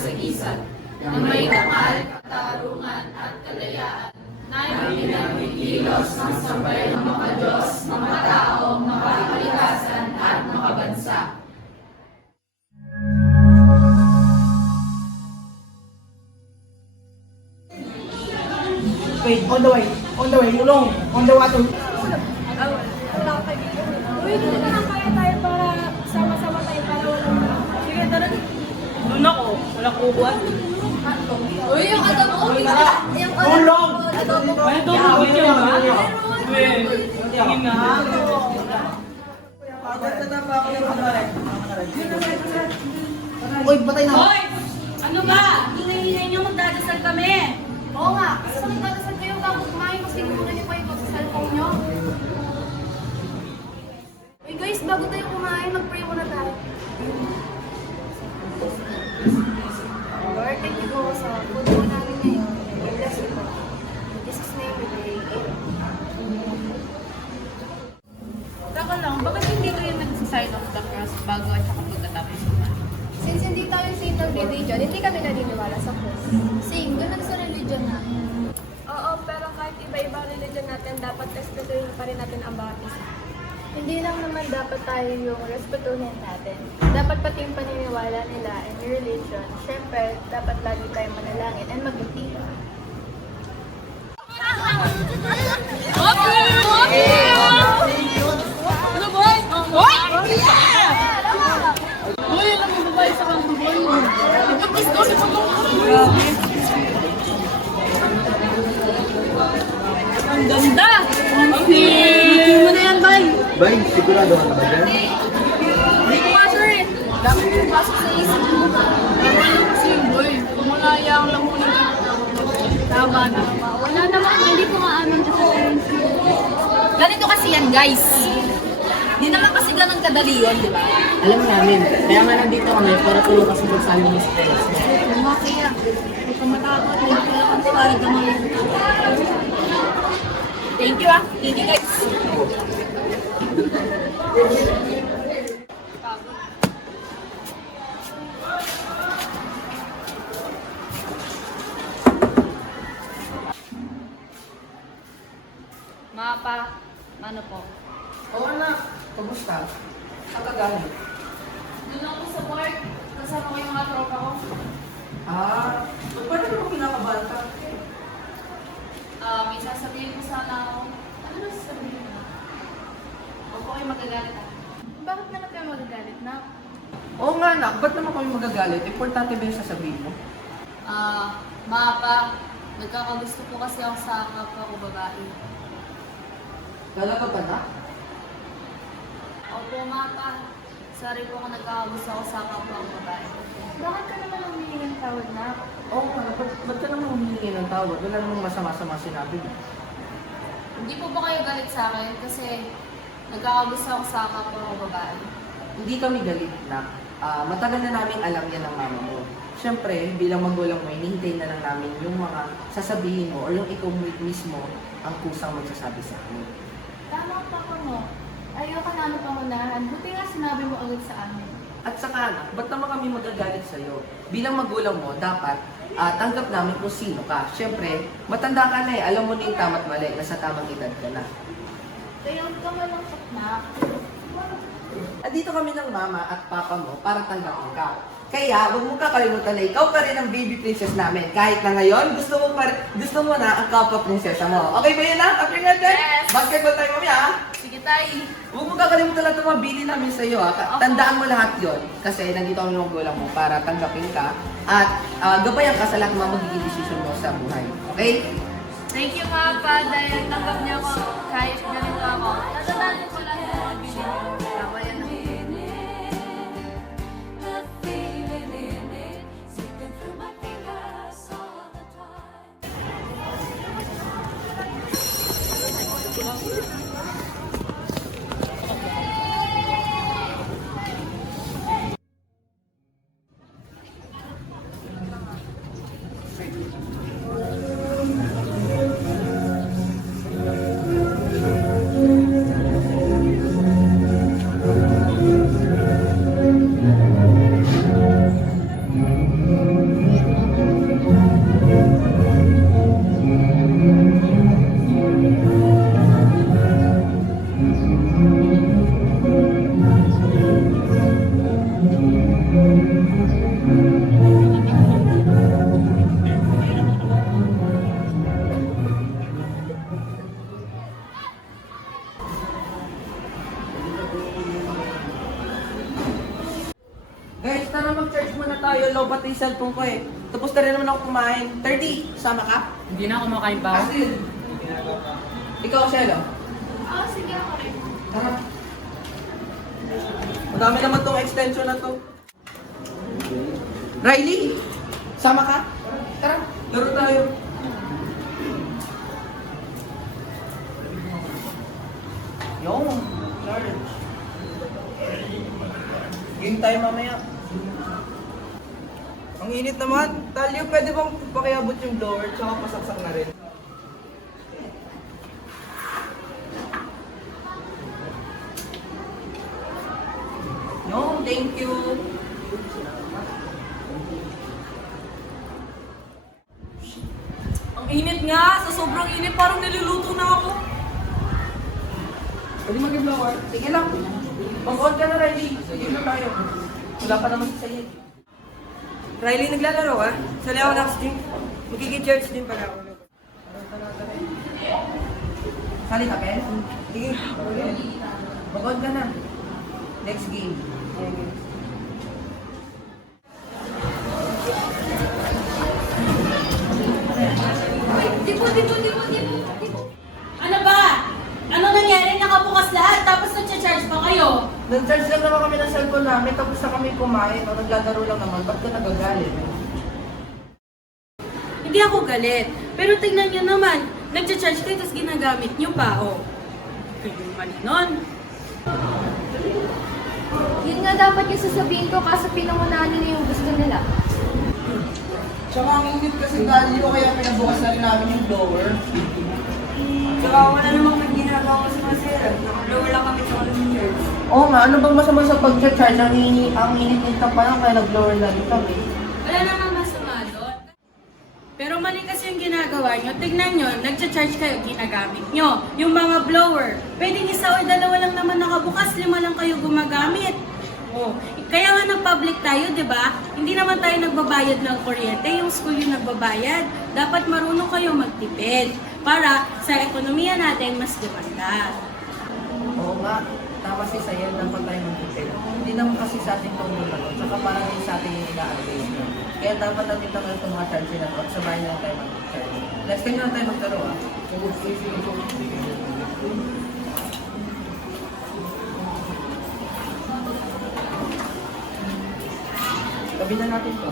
kasagisan, na may kapal, katarungan at kalayaan, na pinagkikilos ng sabay ng mga Diyos, mga tao, mga kalikasan at mga bansa. Wait, on the way, ulong, on the water. Uy, doon na lang kaya tayo para sama-sama tayo para walang... Sige, tara na. Doon ako, walang kubuan. Uy, yung adobo. Yung Ulong! adobo. May doon yun, ha? Tingin nga, ha? Uy, patay na. Hoy! Ano ba? Ingay-ingay niyo, magdadasal kami. Oo nga, kasi sa magdadasal kayo, bago kumain, kasi muna niyo pa ito sa cellphone niyo. Uy guys, bago tayo kumain, mag-pray muna tayo. Lord, thank you po sa food po namin ngayon. I bless you po. In Jesus' name we pray. Taka lang, bakit hindi kayo nag-sign of the cross bago at saka pagkatapos kumain? Since hindi tayo faith of religion, hindi kami naniniwala sa cross. Sing, ganun sa religion na. Oo, pero kahit iba-iba religion natin, dapat respetuhin pa rin natin ang bawat isa. Hindi lang naman dapat tayo yung respetuhin natin. Dapat pati yung paniniwala nila and your religion. Siyempre, dapat lagi tayo manalangin and magbukti. Ang ganda! Hindi mo na yan, bay! Bay, sigurado ka na ba dyan? Hindi ko nga sure eh. Dami ko pasok sa isip mo. Kasi, boy, kumalaya ang lamunin ko. Tama na. Wala naman, hindi ko nga amin sa ganito kasi yan, guys. Hindi naman kasi ganun kadali yun, di ba? Alam namin, kaya nga nandito kami para tulong ka sa amin yung spirits. Mga kaya, huwag kang matakot. Hindi ko lang ang tiwari ka mga. Thank you ah. Thank you guys. Mapa, ano po? Oo anak, kamusta? Ang kagaling. Doon ako sa work. Kasama ko yung mga tropa ko. Paano mo kinakabahan ka? May sasabihin ko sana ako. Ano na sasabihin mo? Huwag ko kayo magagalit ah. Bakit naman kayo magagalit na? Oo nga anak, ba't naman kami magagalit? Importante ba yung sasabihin mo? Mapa, nagkakagusto po kasi ako sa kapwa ko babae. Talaga ba na? Opo, Mapa. Sorry po kung nagkakagusto ako sa kapwa ko babae. Bakit ka naman humingi ng tawad na? Oo nga, ba't ka naman humingi ng tawad? Wala namang masama-sama sinabi mo. Hindi po ba kayo galit sa akin kasi nagkakagusto ako sa kapwa ko babae? Hindi kami galit na. Matagal na namin alam yan ng mama mo. Siyempre, bilang magulang mo, hinihintay na lang namin yung mga sasabihin mo o yung ikaw mismo ang kusang magsasabi sa amin. Tama pa ko mo. Ayoko na ano pangunahan. Buti nga sinabi mo agad sa amin. At saka anak, ba't naman kami magagalit sa'yo? Bilang magulang mo, dapat tanggap namin kung sino ka. Siyempre, matanda ka na eh. Alam mo na yung tama't mali. Nasa tamang edad ka na. Kaya huwag ka malungkot na. At dito kami ng mama at papa mo para tanggapin ka. Kaya, huwag mong kakalimutan na ikaw pa rin ang baby princess namin. Kahit na ngayon, gusto mo na ang kapwa prinsesa mo. Okay ba yun na? Okay nga din? Yes! Basketball tayo kami ha? Sige, tay. Huwag mong kakalimutan lahat ng mga bili namin sa iyo ha. Tandaan mo lahat yon kasi nandito kami ng magulang mo para tanggapin ka at gabayan ka sa lahat ng mga magiging decision mo sa buhay. Okay? Thank you, Mapa, dahil tanggap niya ako kahit ganito ako. Tatandaan ko lang yung mga bilhin ko. Kabayan ako. cellphone ko eh. Tapos na rin naman ako kumain. 30, sama ka? Hindi na ako makain pa. Ashley. Ikaw, Shelo. Oo, sige ako rin. Tara. Madami naman tong extension na to. Riley, sama ka? Tara, laro tayo. Yung, Charge. Game tayo mamaya. Ang init naman. Talyo, pwede bang pakiabot yung blower tsaka pasaksak na rin? No, thank you. Ang init nga, sa sobrang init parang niluluto na ako. Pwede mag-blower? Sige lang. Mag-on ka na, Riley. Sige na tayo. Wala pa naman sa iyo. Riley, naglalaro ah. Sali ako next game. Magkiki-church din pala ako. Sali ka, Ben? Sige. Mag-on ka na. Next game. Ano ba? Ano nangyari? Nakabukas lahat tapos nag-charge pa kayo. Nag-charge lang naman kami ng cellphone namin, tapos na kami kumain, o naglalaro lang naman. Ba't ka nagagalit? Hindi ako galit. Pero tingnan nyo naman, nag-charge kayo tapos ginagamit nyo pa, oh. Kayo mali nun. Yun nga dapat yung sasabihin ko kaso pinangunahan nila yung gusto nila. Tsaka ang init kasi galyo, kaya pinabukas na rin namin yung blower. Saka wala namang ginagawa sa mga sir. Nakablower lang kami sa mga church. Oo nga, ano bang masama sa pag-charge? Ang init-init na pa lang, kaya nag-blower na rin kami. Wala namang masama doon. Pero mali kasi yung ginagawa nyo. Tignan nyo, nag-charge kayo, ginagamit nyo. Yung mga blower, pwedeng isa o dalawa lang naman nakabukas, 5 lang kayo gumagamit. Oh, kaya nga nag-public tayo, di ba? Hindi naman tayo nagbabayad ng kuryente, yung school yung nagbabayad. Dapat marunong kayo magtipid para sa ekonomiya natin mas gumanda. Oo nga, tama si Sayan, dapat tayo mag-depend. Hindi naman kasi sa ating tumulong na to, tsaka parang din sa ating yung ina-advise nyo. Kaya dapat natin tagal itong mga charge na to, at sabay na lang tayo mag-charge. Last time na lang tayo magtaro ah. Gabi na natin to.